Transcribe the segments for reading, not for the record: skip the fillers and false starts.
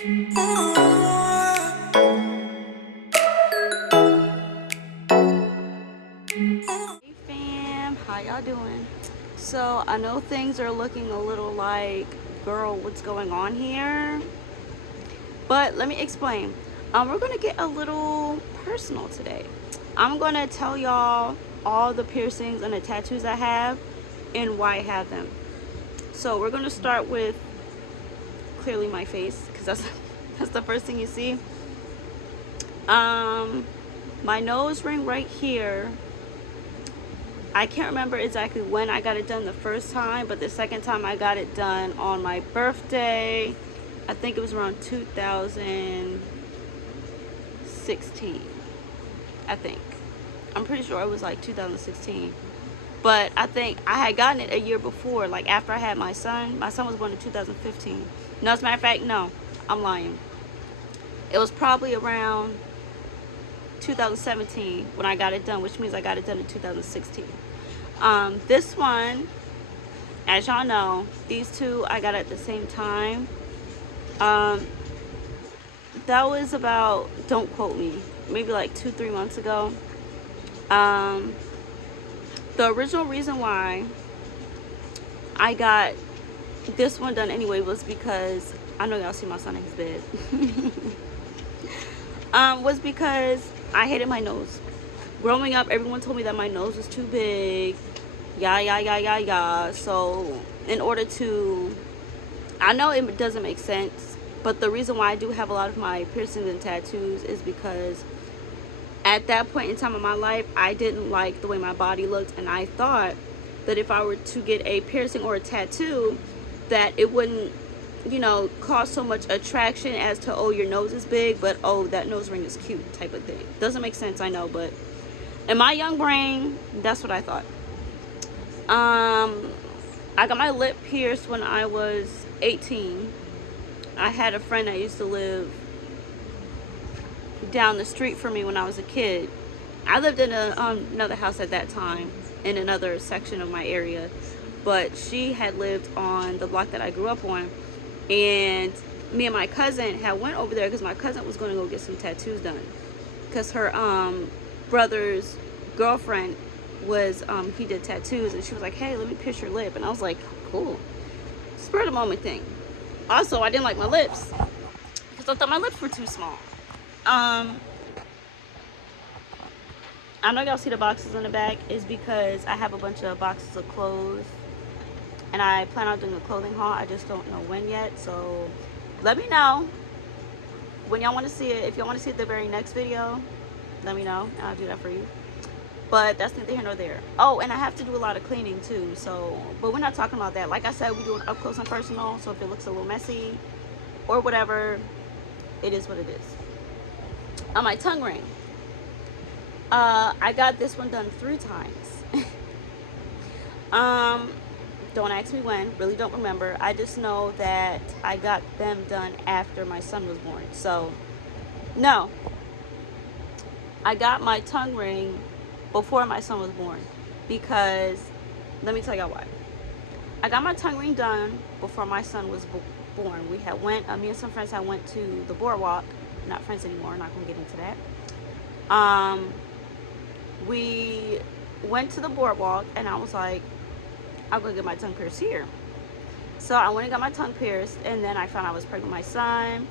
Hey fam, how y'all doing? So I know things are looking a little like, girl, what's going on here? But let me explain. We're gonna get a little personal today. I'm gonna tell y'all all the piercings and the tattoos I have and why I have them. So we're gonna start with clearly my face, because that's the first thing you see. My nose ring right here, I can't remember exactly when I got it done the first time, but the second time I got it done on my birthday. I think it was around 2016. I think. I'm pretty sure it was like 2016. But I think I had gotten it a year before, like after I had my son. My son was born in 2015. No, as a matter of fact, no, I'm lying. It was probably around 2017 when I got it done, which means I got it done in 2016. This one, as y'all know, these two I got at the same time. That was about, don't quote me, maybe like 2-3 months ago. The original reason why I got this one done anyway was because, I know y'all see my son in his bed, was because I hated my nose. Growing up, everyone told me that my nose was too big, so in order to, I know it doesn't make sense, but the reason why I do have a lot of my piercings and tattoos is because at that point in time in my life, I didn't like the way my body looked, and I thought that if I were to get a piercing or a tattoo, that it wouldn't, cause so much attraction as to, oh, your nose is big, but oh, that nose ring is cute type of thing. Doesn't make sense, I know, but in my young brain, that's what I thought. I got my lip pierced when I was 18. I had a friend that used to live down the street from me when I was a kid. I lived in another house at that time in another section of my area, but she had lived on the block that I grew up on, and me and my cousin had went over there because my cousin was going to go get some tattoos done because her brother's girlfriend was he did tattoos, and she was like, hey, let me pierce your lip, and I was like, cool. Spur of the moment thing. Also, I didn't like my lips because I thought my lips were too small. I know y'all see the boxes in the back is because I have a bunch of boxes of clothes, and I plan on doing a clothing haul. I just don't know when yet, so let me know when y'all want to see it. If y'all want to see it the very next video, let me know and I'll do that for you. But that's neither here nor there. Oh, and I have to do a lot of cleaning too, so, but we're not talking about that. Like I said, we do it up close and personal, so if it looks a little messy or whatever, it is what it is. On my tongue ring, I got this one done 3 times. Don't ask me when, really don't remember. I just know that I got them done after my son was born. So no, I got my tongue ring before my son was born, because let me tell y'all why. I got my tongue ring done before my son was born. We had went, me and some friends had went to the boardwalk. Not friends anymore, not gonna get into that. We went to the boardwalk, and I was like, I'll go get my tongue pierced here. So I went and got my tongue pierced, and then I found I was pregnant with my son.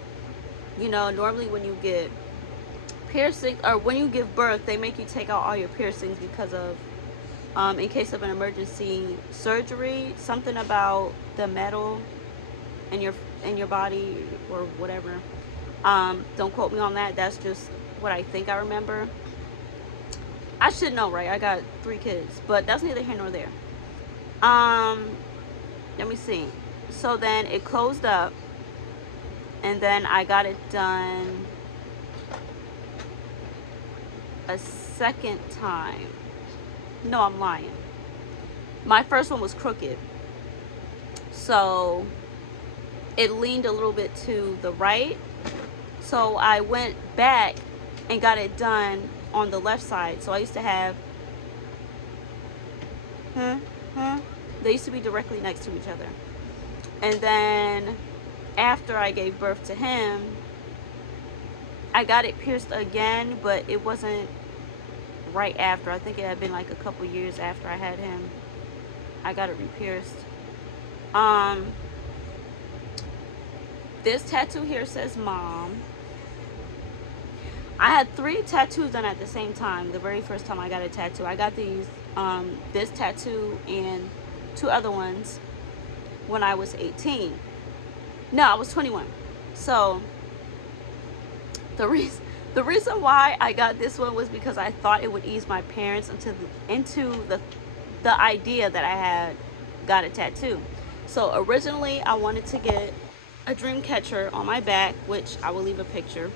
Normally when you get piercing, or when you give birth, they make you take out all your piercings because of in case of an emergency surgery, something about the metal in your body or whatever. Don't quote me on that. That's just what I think I remember. I should know, right? I got 3 kids, but that's neither here nor there. Let me see. So then it closed up, and then I got it done a second time. No, I'm lying. My first one was crooked, so it leaned a little bit to the right, so I went back and got it done on the left side. So I used to have they used to be directly next to each other, and then after I gave birth to him, I got it pierced again, but it wasn't right after. I think it had been like a couple years after I had him. I got it re-pierced. This tattoo here says mom. I had 3 tattoos done at the same time. The very first time I got a tattoo, I got these, this tattoo and 2 other ones when I was 18. No, I was 21. So the reason why I got this one was because I thought it would ease my parents into the idea that I had got a tattoo. So originally I wanted to get a dream catcher on my back, which I will leave a picture.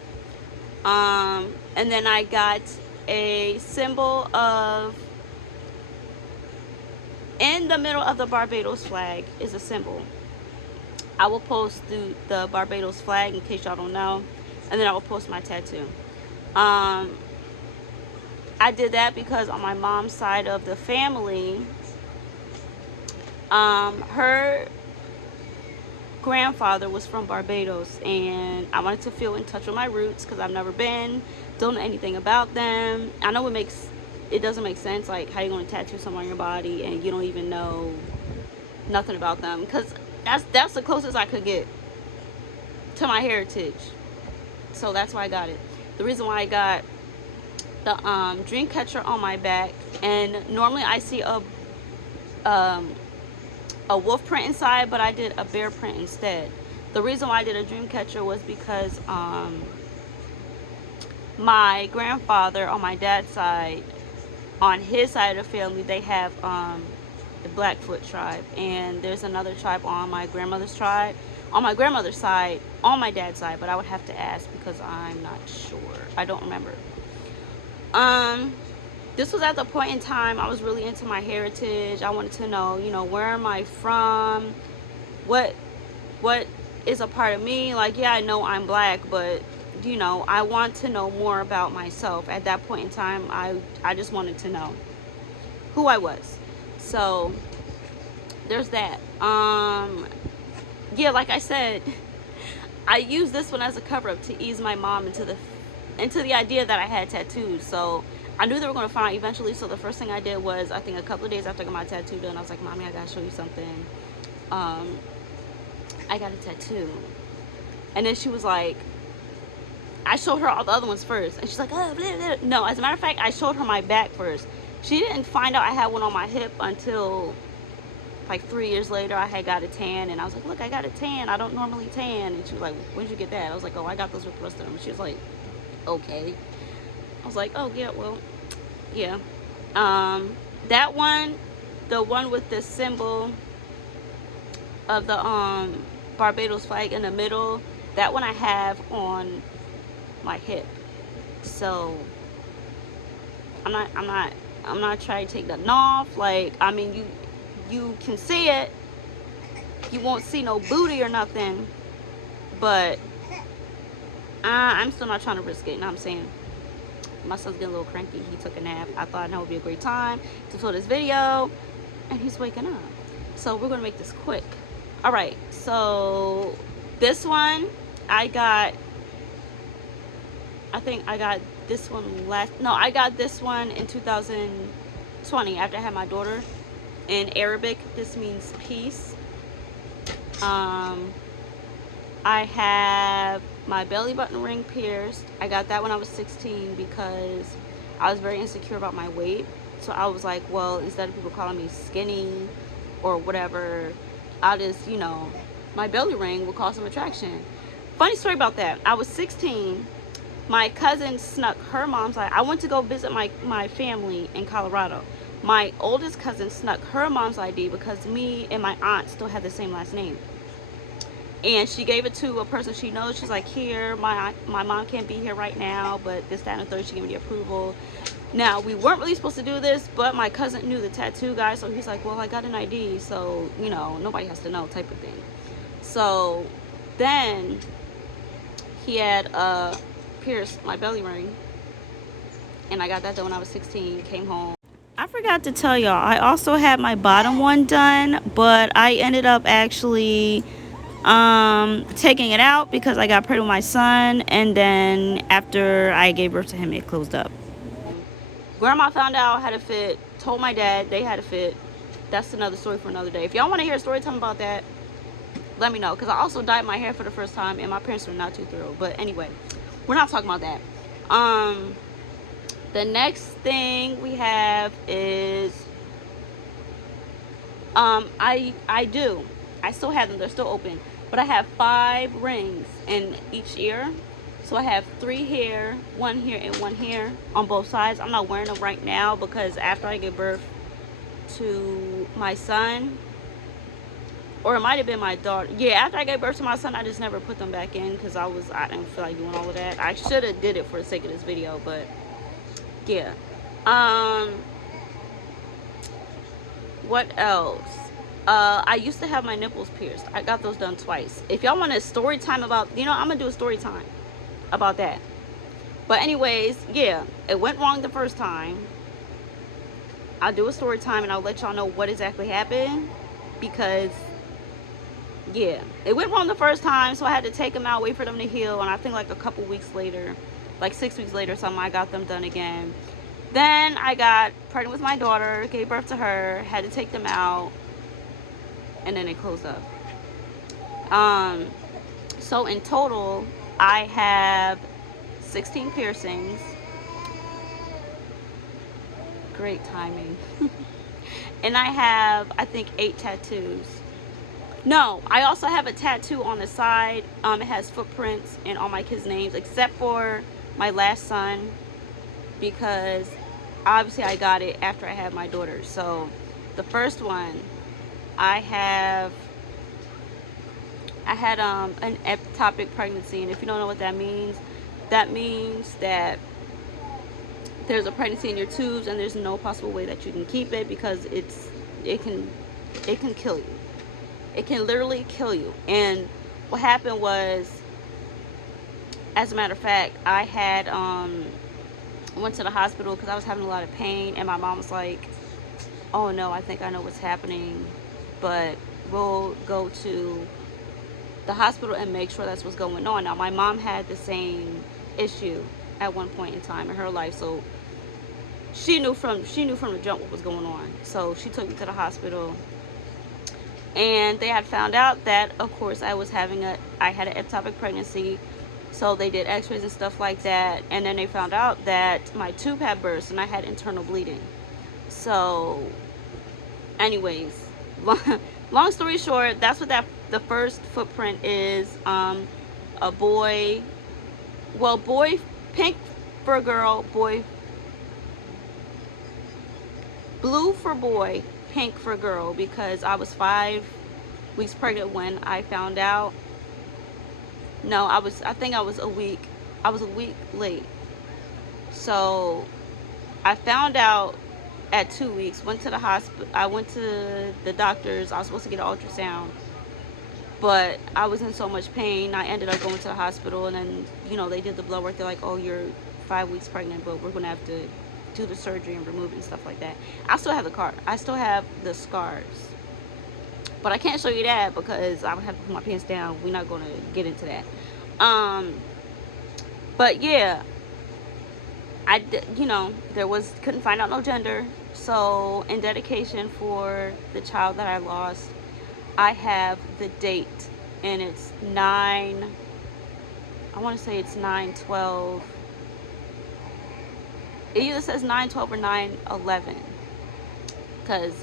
And then I got a symbol of, in the middle of the Barbados flag is a symbol. I will post the Barbados flag in case y'all don't know, and then I will post my tattoo. I did that because on my mom's side of the family, her grandfather was from Barbados, and I wanted to feel in touch with my roots because I've never been, don't know anything about them. I know it doesn't make sense, like how you going to tattoo someone on your body and you don't even know nothing about them, because that's the closest I could get to my heritage. So that's why I got it. The reason why I got the dream catcher on my back, and normally I see a wolf print inside, but I did a bear print instead. The reason why I did a dream catcher was because my grandfather on my dad's side, on his side of the family, they have the Blackfoot tribe, and there's another tribe on my grandmother's side, on my dad's side, but I would have to ask because I'm not sure. I don't remember. This was at the point in time I was really into my heritage. I wanted to know, where am I from? What is a part of me? Like, yeah, I know I'm black, but I want to know more about myself. At that point in time, I just wanted to know who I was. So there's that. Yeah, like I said, I used this one as a cover-up to ease my mom into the idea that I had tattoos. So I knew they were going to find out eventually. So the first thing I did was, I think a couple of days after I got my tattoo done, I was like, Mommy, I gotta show you something. I got a tattoo. And then she was like, I showed her all the other ones first, and she's like, oh, blah, blah. No, as a matter of fact, I showed her my back first. She didn't find out I had one on my hip until like 3 years later. I had got a tan, and I was like, look, I got a tan. I don't normally tan. And she was like, where'd you get that? I was like, oh, I got those with the rest of them. She was like, okay. I was like, oh, yeah, well, yeah. That one, the one with the symbol of the Barbados flag in the middle, that one I have on my hip. So I'm not trying to take nothing off. Like, I mean, you can see it. You won't see no booty or nothing, but I'm still not trying to risk it. You know what I'm saying? My son's getting a little cranky. He took a nap. I thought that would be a great time to film this video, and he's waking up. So we're gonna make this quick. All right, so this one I think I got this one I got this one in 2020 after I had my daughter. In Arabic, this means peace. I have my belly button ring pierced. I got that when I was 16 because I was very insecure about my weight. So I was like, well, instead of people calling me skinny or whatever, I'll just, my belly ring will cause some attraction. Funny story about that. I was 16. My cousin snuck her mom's ID. I went to go visit my family in Colorado. My oldest cousin snuck her mom's ID because me and my aunt still have the same last name. And she gave it to a person she knows. She's like, here, my mom can't be here right now, but this, that, and the third, she gave me the approval. Now, we weren't really supposed to do this, but my cousin knew the tattoo guy, so he's like, well, I got an ID, so, nobody has to know type of thing. So then he had pierced my belly ring, and I got that done when I was 16, came home. I forgot to tell y'all, I also had my bottom one done, but I ended up actually taking it out because I got pregnant with my son, and then after I gave birth to him, it closed up. Grandma found out how to fit, told my dad they had to fit. That's another story for another day. If y'all want to hear a story time about that, let me know, because I also dyed my hair for the first time and my parents were not too thrilled. But anyway, we're not talking about that. The next thing we have is I still have them, they're still open, but I have 5 rings in each ear. So I have 3 here, 1 here, and 1 here on both sides. I'm not wearing them right now because after I give birth to my son, or it might have been my daughter. Yeah, after I gave birth to my son, I just never put them back in because I didn't feel like doing all of that. I should have did it for the sake of this video, but yeah. What else? I used to have my nipples pierced. I got those done twice. If y'all want a story time about, I'm gonna do a story time about that. But anyways, yeah, it went wrong the first time. I'll do a story time and I'll let y'all know what exactly happened, because yeah, it went wrong the first time, so I had to take them out, wait for them to heal, and I think like a couple weeks later, like 6 weeks later or something, I got them done again. Then I got pregnant with my daughter, gave birth to her, had to take them out, and then it closed up. So in total, I have 16 piercings. Great timing. And I have, I think, 8 tattoos. No, I also have a tattoo on the side. It has footprints and all my kids' names, except for my last son, because obviously I got it after I had my daughter. So the first one, I had an ectopic pregnancy, and if you don't know what that means that there's a pregnancy in your tubes and there's no possible way that you can keep it, because it can kill you. It can literally kill you. And what happened was, as a matter of fact, I had went to the hospital because I was having a lot of pain, and my mom was like, oh no, I think I know what's happening, but we'll go to the hospital and make sure that's what's going on. Now, my mom had the same issue at one point in time in her life, so she knew from the jump what was going on. So she took me to the hospital, and they had found out that, of course, I had an ectopic pregnancy. So they did x-rays and stuff like that, and then they found out that my tube had burst and I had internal bleeding. So anyways, long story short, that's what the first footprint is. A boy, well, boy, pink for a girl, boy, blue for boy, pink for girl, because I was 5 weeks pregnant when I found out. No, I think I was a week late. So I found out at 2 weeks, went to the hospital. I went to the doctors. I was supposed to get an ultrasound, but I was in so much pain. I ended up going to the hospital, and then, they did the blood work. They're like, oh, you're 5 weeks pregnant, but we're going to have to do the surgery and remove it and stuff like that. I still have the scars. But I can't show you that because I would have to put my pants down. We're not going to get into that. But yeah, couldn't find out no gender. So in dedication for the child that I lost, I have the date, and it's 9, I want to say it's 9/12. It either says 9/12 or 9/11, because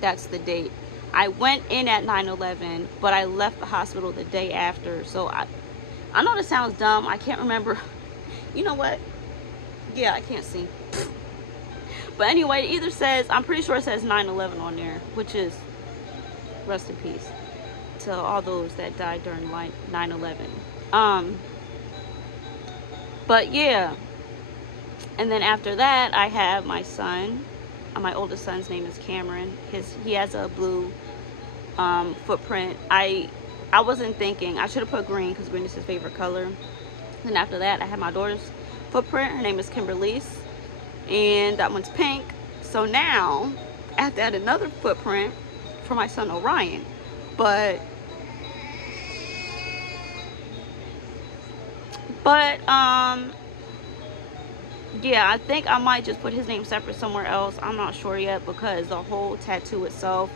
that's the date. I went in at 9/11, but I left the hospital the day after. So I know this sounds dumb. I can't remember. You know what? Yeah, I can't see. But anyway, it either says, I'm pretty sure it says 9/11 on there, which is rest in peace to all those that died during 9/11. But yeah. And then after that, I have my son. My oldest son's name is Cameron. He has a blue footprint. I wasn't thinking. I should have put green because green is his favorite color. Then after that, I have my daughter's footprint. Her name is Kimberly's, and that one's pink. So now I have to add another footprint for my son Orion. But But yeah, I think I might just put his name separate somewhere else. I'm not sure yet, because the whole tattoo itself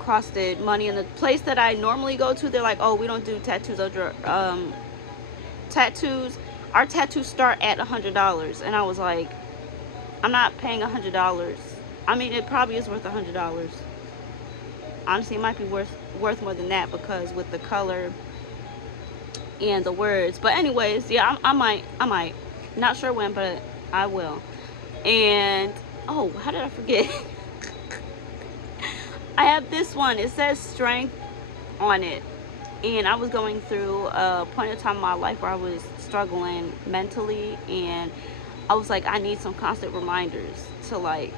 costed money. And the place that I normally go to, they're like, oh, we don't do tattoos under tattoos. Our tattoos start at $100, and I was like, I'm not paying $100. I mean, it probably is worth $100. Honestly, it might be worth more than that, because with the color and the words. But anyways, yeah, I might. Not sure when, but I will. And oh, how did I forget? I have this one. It says strength on it. And I was going through a point of time in my life where I was struggling mentally, and I was like, I need some constant reminders to like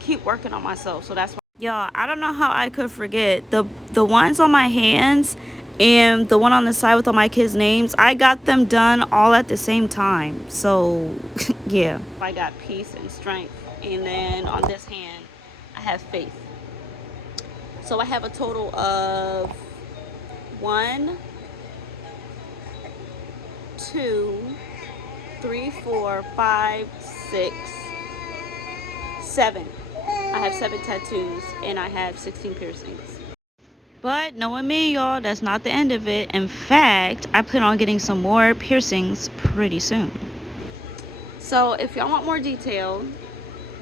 keep working on myself. So that's why, y'all, I don't know how I could forget the ones on my hands and the one on the side with all my kids' names. I got them done all at the same time. So yeah, I got peace and strength, and then on this hand I have faith. So I have a total of 1, 2, 3, 4, 5, 6, 7. I have 7 tattoos, and I have 16 piercings. But knowing me, y'all, that's not the end of it. In fact, I plan on getting some more piercings pretty soon. So if y'all want more detail,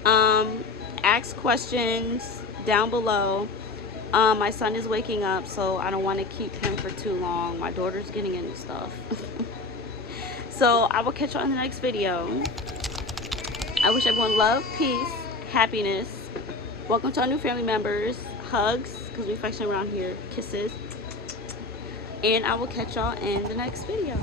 ask questions down below. My son is waking up, so I don't want to keep him for too long. My daughter's getting into stuff. So I will catch you on the next video. I wish everyone love, peace, happiness. Welcome to our new family members. Hugs, because we affection around here. Kisses. And I will catch y'all in the next video.